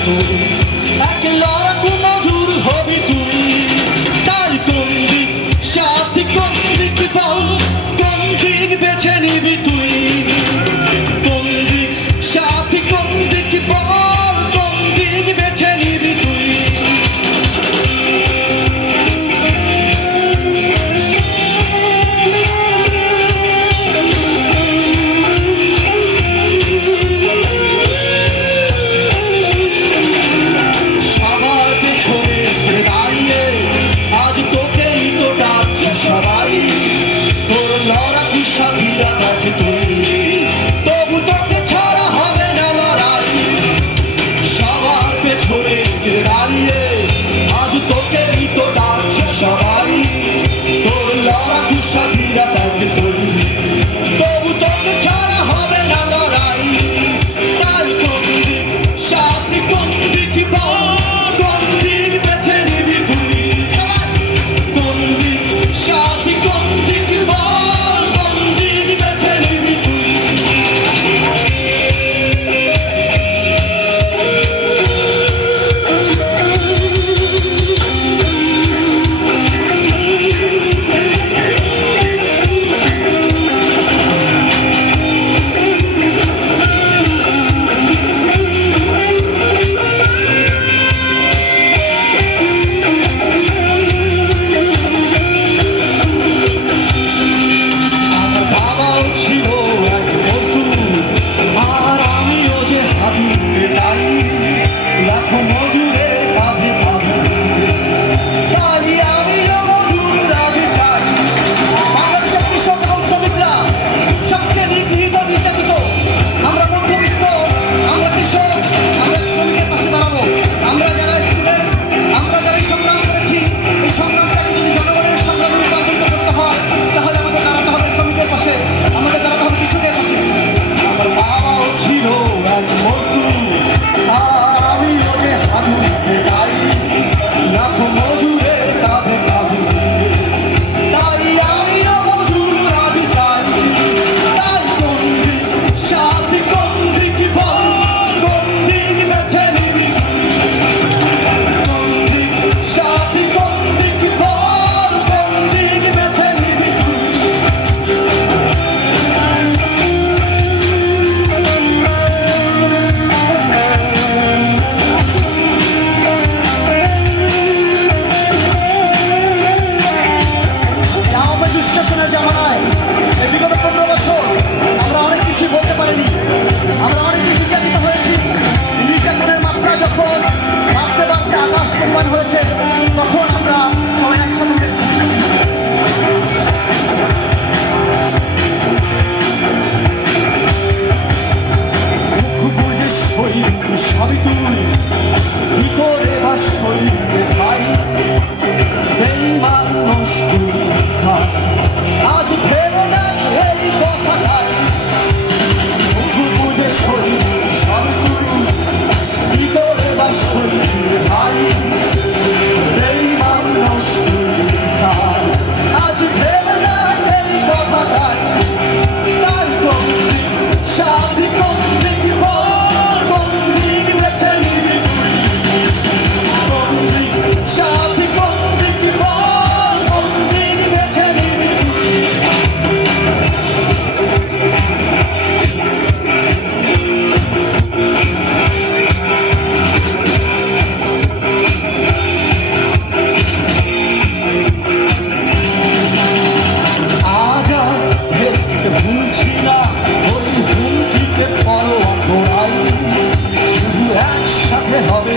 মতো এক লড়াকু মজুর হবি তুই। তাই কোন দিক সাথী, কোন দিক বল, কোন দিক বেছে নিবি তুই? কোন দিক সাথী, কোন দিক বল, কোন দিক বেছে নিবি তুই? সবাই তোর লড়াকু সাথীরা থাকে তুই, তবু তোকে ছাড়া হবে না লড়াই। সবার পেছনে দাঁড়িয়ে আজ তোকেই তো ডাকছে সবাই। তোর লড়াকু সাথীরা থাকে তুই, তবু তোকে ছাড়া হবে না লড়াই। তার কোন দিক সাথী, কোন দিক বল, কোন দিক বেছে নিবি তুই? কোন দিক সাথী, কোন দিক বল, কোন দিক বেছে নিবি তুই? হয়েছে তখন আমরা সবাই একসাথে হয়েছি। মুখ বুঝে শরীর সবই তুই, কি করে বা শরীরে ভাই বেঈমান আজ ভেবে না এই কথাটাই। মুখ বুঝে শরীর সবই তুই, কি করে বা শরীরে ভাই আজ ভেবে না এই কথাটাই। তার কোন দিক সাথী, কোন দিক বল, কোন দিক বেছে নিবি তুই? কোন দিক সাথী, কোন দিক বল, কোন দিক বেছে নিবি তুই? ভুলছি না ওই হুমকিকে পরোয়া করাই, শুধু একসাথে হবে।